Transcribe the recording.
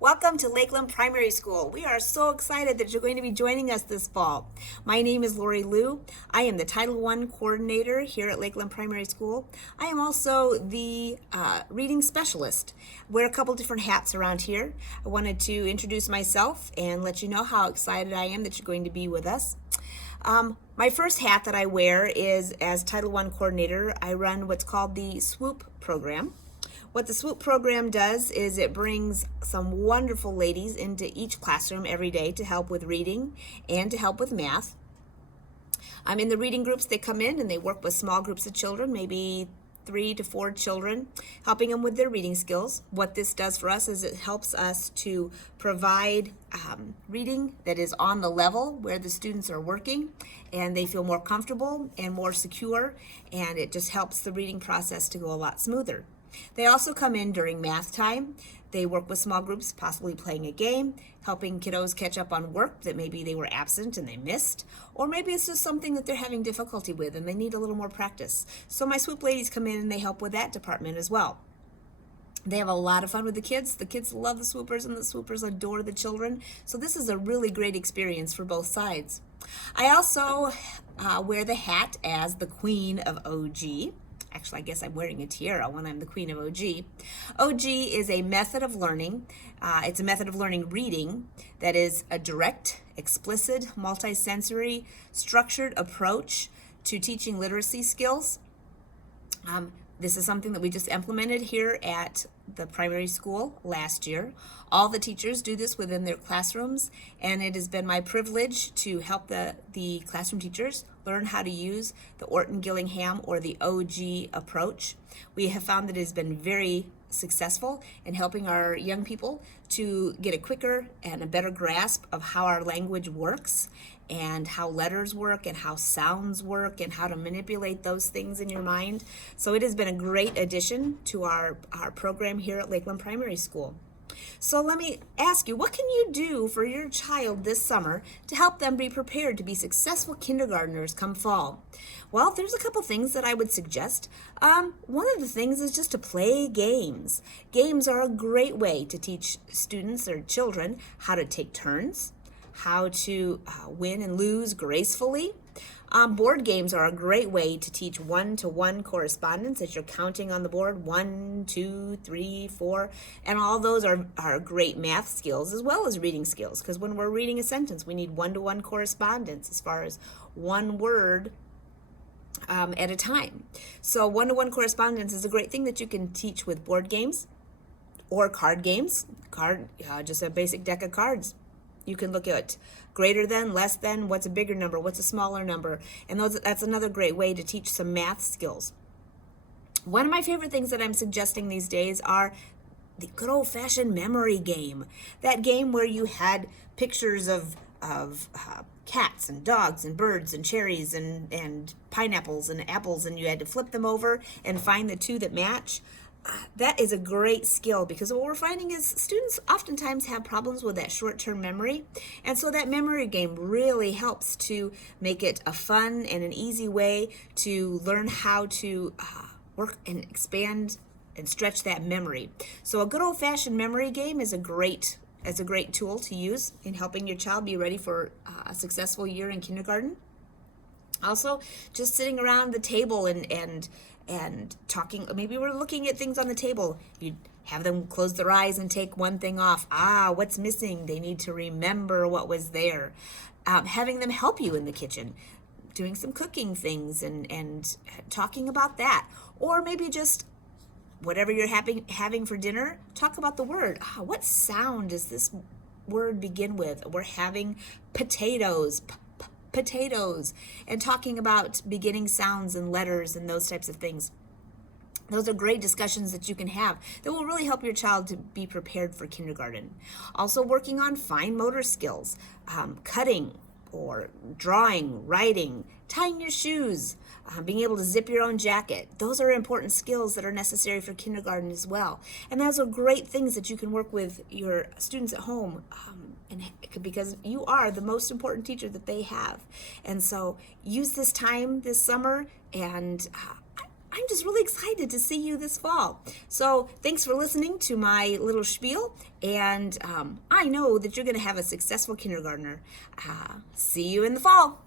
Welcome to Lakeland Primary School. We are so excited that you're going to be joining us this fall. My name is Lori Liu. I am the Title I coordinator here at Lakeland Primary School. I am also the reading specialist. Wear a couple different hats around here. I wanted to introduce myself and let you know how excited I am that you're going to be with us. My first hat that I wear is as Title I coordinator. I run what's called the SWOOP program. What the SWOOP program does is it brings some wonderful ladies into each classroom every day to help with reading and to help with math. In the reading groups, they come in and they work with small groups of children, maybe 3 to 4 children, helping them with their reading skills. What this does for us is it helps us to provide reading that is on the level where the students are working and they feel more comfortable and more secure, and it just helps the reading process to go a lot smoother. They also come in during math time. They work with small groups, possibly playing a game, helping kiddos catch up on work that maybe they were absent and they missed, or maybe it's just something that they're having difficulty with and they need a little more practice. So my SWOOP ladies come in and they help with that department as well. They have a lot of fun with the kids. The kids love the swoopers and the swoopers adore the children. So this is a really great experience for both sides. I also wear the hat as the Queen of OG. Actually, I guess I'm wearing a tiara when I'm the Queen of OG. OG is a method of learning. It's a method of learning reading that is a direct, explicit, multisensory, structured approach to teaching literacy skills. This is something that we just implemented here at the primary school last year. All the teachers do this within their classrooms, and it has been my privilege to help the classroom teachers learn how to use the Orton Gillingham or the OG approach. We have found that it has been very successful in helping our young people to get a quicker and a better grasp of how our language works and how letters work and how sounds work and how to manipulate those things in your mind. So it has been a great addition to our program here at Lakeland Primary School. So let me ask you, what can you do for your child this summer to help them be prepared to be successful kindergartners come fall? Well, there's a couple things that I would suggest. One of the things is just to play games. Games are a great way to teach students or children how to take turns, how to win and lose gracefully. Board games are a great way to teach one-to-one correspondence as you're counting on the board, 1, 2, 3, 4, and all those are great math skills as well as reading skills, because when we're reading a sentence, we need one-to-one correspondence as far as one word at a time. So one-to-one correspondence is a great thing that you can teach with board games or card games, just a basic deck of cards. You can look at greater than, less than, what's a bigger number, what's a smaller number, and that's another great way to teach some math skills. One of my favorite things that I'm suggesting these days are the good old-fashioned memory game. That game where you had pictures of cats and dogs and birds and cherries and pineapples and apples, and you had to flip them over and find the two that match. That is a great skill, because what we're finding is students oftentimes have problems with that short-term memory, and so that memory game really helps to make it a fun and an easy way to learn how to work and expand and stretch that memory. So a good old-fashioned memory game is a great tool to use in helping your child be ready for a successful year in kindergarten. Also, just sitting around the table and talking, maybe we're looking at things on the table. You have them close their eyes and take one thing off. What's missing? They need to remember what was there. Having them help you in the kitchen, doing some cooking things and talking about that. Or maybe just whatever you're having for dinner, talk about the word. What sound does this word begin with? We're having potatoes, and talking about beginning sounds and letters and those types of things. Those are great discussions that you can have that will really help your child to be prepared for kindergarten. Also working on fine motor skills, cutting or drawing, writing, tying your shoes, being able to zip your own jacket. Those are important skills that are necessary for kindergarten as well. And those are great things that you can work with your students at home, because you are the most important teacher that they have. And so use this time this summer and I'm just really excited to see you this fall. So thanks for listening to my little spiel, and I know that you're going to have a successful kindergartner. See you in the fall.